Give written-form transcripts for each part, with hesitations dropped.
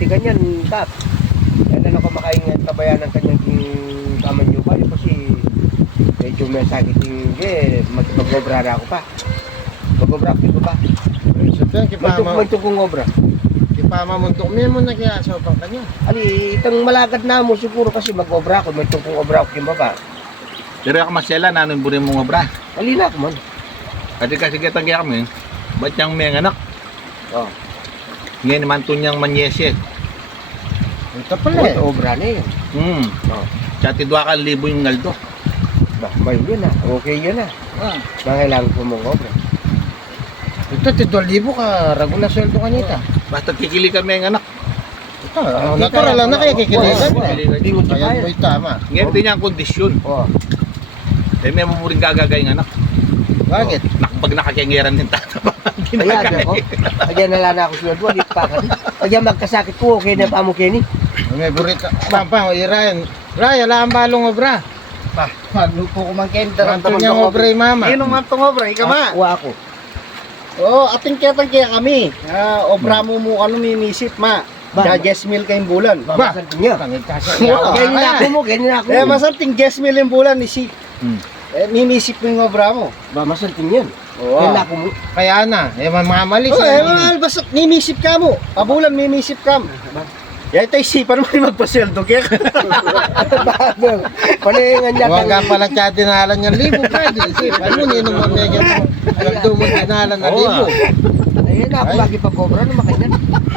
ti ganyan, tap. Yan na kumakain nga tabayan ng kanyang kaman nyo pa. Kasi medyo may sakit yung mag-obra na ako pa. Mag-obra ko pa. So, kipama Magtong kong obra. muntok. May mo nag-iasaw pang kanya. Ali, itang malagad na mo siguro kasi mag-obra ko. Magtong kong obra ko yung baba. Pero ako masyala, nanon burin mong obra. Ali na ako man. Kasi kita kaya kami, ba't niyang may anak? Oh. Ngayon naman ito niyang manyeset. Ito pala eh. Obra na yun. Oh. Sa tidwa ka libo yung ngaldo. Ba, may yun na. Okay yun na. Kailangan ko mong obra. Ito, 2,000 ka. Regular sweldo ka nita. Basta kikili kami ang anak. Ito, natural lang na kaya kikiligan. Hindi ko Kaya kaya. mo'y tama. Ngayon din niya ang kondisyon. Oh. Eh may mamuring gagagay ng anak. Bakit? Pag nakakengeran din tayo. Kaya ako. Kaya nalala ako sunod. Walit pa ka. Kaya magkasakit ko. Okay na pa mo Kenny. May burita. Pampa, Ryan. Ryan, wala ang balong obra. Maglupo ko man kayo. Manto niyang obra yung mama. Yun ang mantong obra, ikaw ma. Wa ako. Oo, ating kaya kami. Obra mo ano mimisip ma. Ba? Guess meal kayong bulan. Ba? Mamasal niya. Pangitasa. Kaya na ako mo. Kaya na ako Eh, mo. masanting guess meal yung bulan isip. Mimisip mo yung obra mo. Ba, masalting yan. Oo. Kaya na ako mo. Kaya na, mamamalis. Oo, basta mimisip ka mo. Pabulan mimisip ka mo. Yan tayo isipan mo yung magpasweldo kaya. Palingan niya. Huwag ka pala siya dinalan niya 1,000 pa. Ano niya nung mamegyan mo? Nagdo mo dinalan na 1,000. Ayun na ako makipag-obra. Ano makinyan?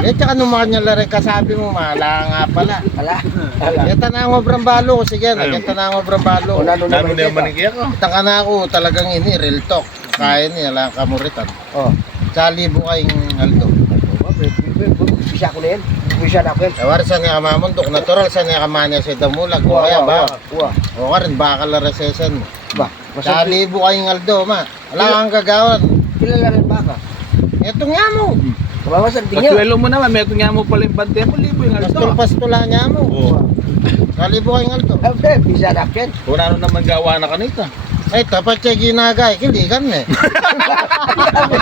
Eh, tsaka nung mga niya rin kasabi mo, mahala nga pala. Ala. Ito na ang obrang balo ko. Sige, ito na ang obrang balo. Nano Nanon naman na yung kita. manigya ko. Taka na ako, talagang ini, real talk. Kaya niya, lang kamuritan. Oh. Sa 1,000 kayong aldo. Bisa ko na yan. Bisa na ako yan. Tawar sa niya kamamundok, natural sa niya kamanya sa damulag. O kaya ba? O ka rin, baka laresesan mo. Ba, Sa 1,000 kayong aldo, ma. Wala kang gagawan. kilala rin ba ka? Ito nga mo. Mamasalting niya. Pasuelo mo naman, meron nga mo pala yung bante mo, libo yung aldo. Pastol-pastula niya mo. Oo. Sa 1,000 kayong aldo. Eh, bisa na ako yan. Kung ano naman gawa na kanita. Ay, tapat siya ginagay. Kiligan me.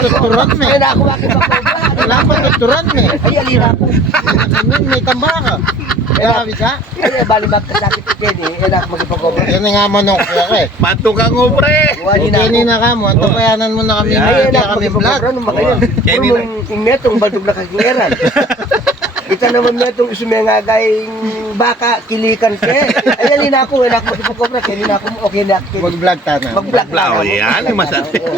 Tuturan me. Ayun na ako makipag-obra. Wala pa tuturan me. Ay, alina ako. May tambaka. Kaya kabisa. Ay, bali magkasakit ko Kenny. Ayun ako makipag-obra. Yan nga manok kaya ka eh. Pato kang ubre! Wali na Okay ako. na ka mo. Ang tabayanan mo na kami. Ayan. Ayun Kaya ako kami vlog. makipag-obra nung makayan. Kenny Puro mong inetong baldog na kakingeran. Kita naman netong isumengagaying baka, kilikan ke. Ay, alina ako. Ayun ako makipag-obra. Kenny na ako. Okay na ako. Mag-vlog ta na. Mag-vlog na Vlog, ako. yan, yung masabi. Oo.